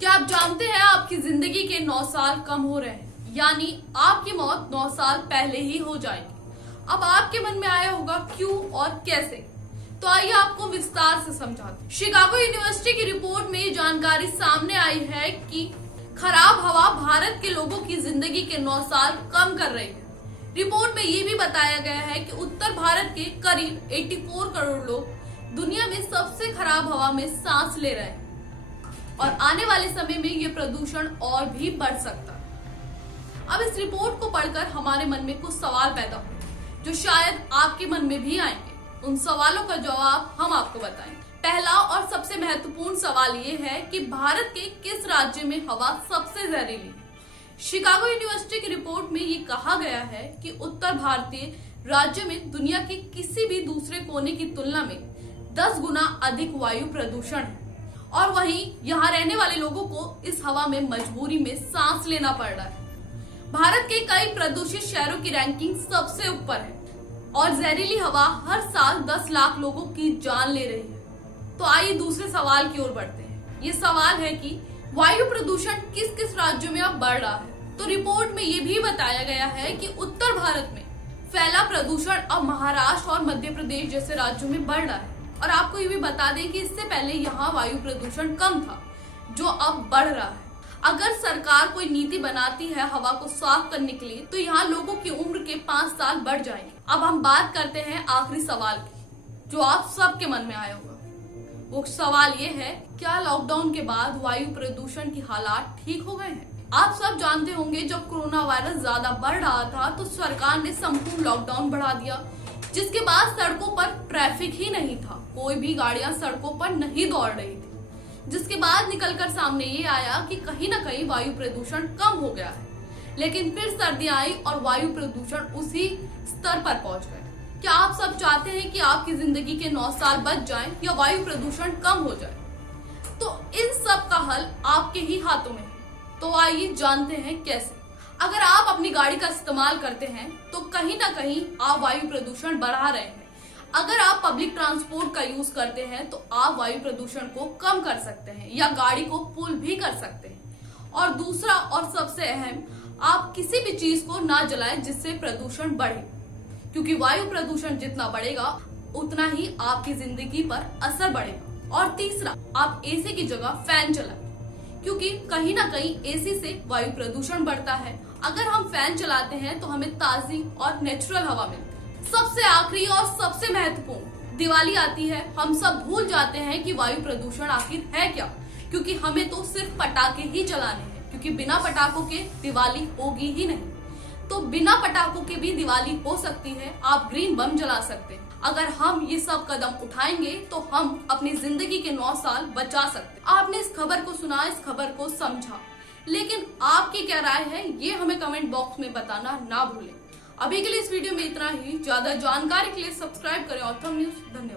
क्या आप जानते हैं आपकी जिंदगी के 9 साल कम हो रहे हैं, यानी आपकी मौत 9 साल पहले ही हो जाएगी। अब आपके मन में आया होगा क्यों और कैसे, तो आइए आपको विस्तार से समझाते हैं। शिकागो यूनिवर्सिटी की रिपोर्ट में ये जानकारी सामने आई है कि खराब हवा भारत के लोगों की जिंदगी के 9 साल कम कर रही है। रिपोर्ट में ये भी बताया गया है कि उत्तर भारत के करीब 84 करोड़ लोग दुनिया में सबसे खराब हवा में सांस ले रहे हैं और आने वाले समय में ये प्रदूषण और भी बढ़ सकता है। अब इस रिपोर्ट को पढ़कर हमारे मन में कुछ सवाल पैदा हुए जो शायद आपके मन में भी आएंगे। उन सवालों का जवाब हम आपको बताएंगे। पहला और सबसे महत्वपूर्ण सवाल ये है कि भारत के किस राज्य में हवा सबसे जहरीली है। शिकागो यूनिवर्सिटी की रिपोर्ट में ये कहा गया है कि उत्तर भारतीय राज्य में दुनिया के किसी भी दूसरे कोने की तुलना में 10 गुना अधिक वायु प्रदूषण है और वहीं यहाँ रहने वाले लोगों को इस हवा में मजबूरी में सांस लेना पड़ रहा है। भारत के कई प्रदूषित शहरों की रैंकिंग सबसे ऊपर है और जहरीली हवा हर साल 10 लाख लोगों की जान ले रही है। तो आइए दूसरे सवाल की ओर बढ़ते हैं। ये सवाल है कि वायु प्रदूषण किस किस राज्यों में अब बढ़ रहा है। तो रिपोर्ट में ये भी बताया गया है कि उत्तर भारत में फैला प्रदूषण अब महाराष्ट्र और मध्य प्रदेश जैसे राज्यों में बढ़ रहा है। और आपको ये भी बता दें कि इससे पहले यहाँ वायु प्रदूषण कम था जो अब बढ़ रहा है। अगर सरकार कोई नीति बनाती है हवा को साफ करने के लिए तो यहाँ लोगों की उम्र के 5 साल बढ़ जाएंगे। अब हम बात करते हैं आखिरी सवाल की जो आप सबके मन में आया होगा। वो सवाल ये है, क्या लॉकडाउन के बाद वायु प्रदूषण की हालात ठीक हो गए हैं। आप सब जानते होंगे जब कोरोना वायरस ज्यादा बढ़ रहा था तो सरकार ने संपूर्ण लॉकडाउन बढ़ा दिया, जिसके बाद सड़कों पर ट्रैफिक ही नहीं था, कोई भी गाड़ियां सड़कों पर नहीं दौड़ रही थी। जिसके बाद निकलकर सामने ये आया कि कहीं ना कहीं वायु प्रदूषण कम हो गया है। लेकिन फिर सर्दियां आई और वायु प्रदूषण उसी स्तर पर पहुंच गए। क्या आप सब चाहते हैं कि आपकी जिंदगी के 9 साल बच जाएं या वायु प्रदूषण कम हो जाए? तो इन सब का हल आपके ही हाथों में है। तो आइए जानते हैं कैसे। अगर आप अपनी गाड़ी का इस्तेमाल करते हैं तो कहीं ना कहीं आप वायु प्रदूषण बढ़ा रहे हैं। अगर आप पब्लिक ट्रांसपोर्ट का यूज करते हैं तो आप वायु प्रदूषण को कम कर सकते हैं या गाड़ी को पुल भी कर सकते हैं। और दूसरा और सबसे अहम, आप किसी भी चीज को ना जलाएं जिससे प्रदूषण बढ़े, क्योंकि वायु प्रदूषण जितना बढ़ेगा उतना ही आपकी जिंदगी पर असर बढ़ेगा। और तीसरा, आप एसी की जगह फैन चलाएं, क्योंकि कहीं ना कहीं एसी से वायु प्रदूषण बढ़ता है। अगर हम फैन चलाते हैं तो हमें ताजी और नेचुरल हवा मिलती है। सबसे आखिरी और सबसे महत्वपूर्ण, दिवाली आती है, हम सब भूल जाते हैं कि वायु प्रदूषण आखिर है क्या, क्योंकि हमें तो सिर्फ पटाखे ही जलाने हैं, क्योंकि बिना पटाखों के दिवाली होगी ही नहीं। तो बिना पटाखों के भी दिवाली हो सकती है। आप ग्रीन बम जला सकते हैं। अगर हम ये सब कदम उठाएंगे तो हम अपनी जिंदगी के 9 साल बचा सकते हैं। आपने इस खबर को सुना, इस खबर को समझा, लेकिन आपकी क्या राय है ये हमें कमेंट बॉक्स में बताना ना भूलें। अभी के लिए इस वीडियो में इतना ही। ज्यादा जानकारी के लिए सब्सक्राइब करें ऑथम न्यूज। धन्यवाद।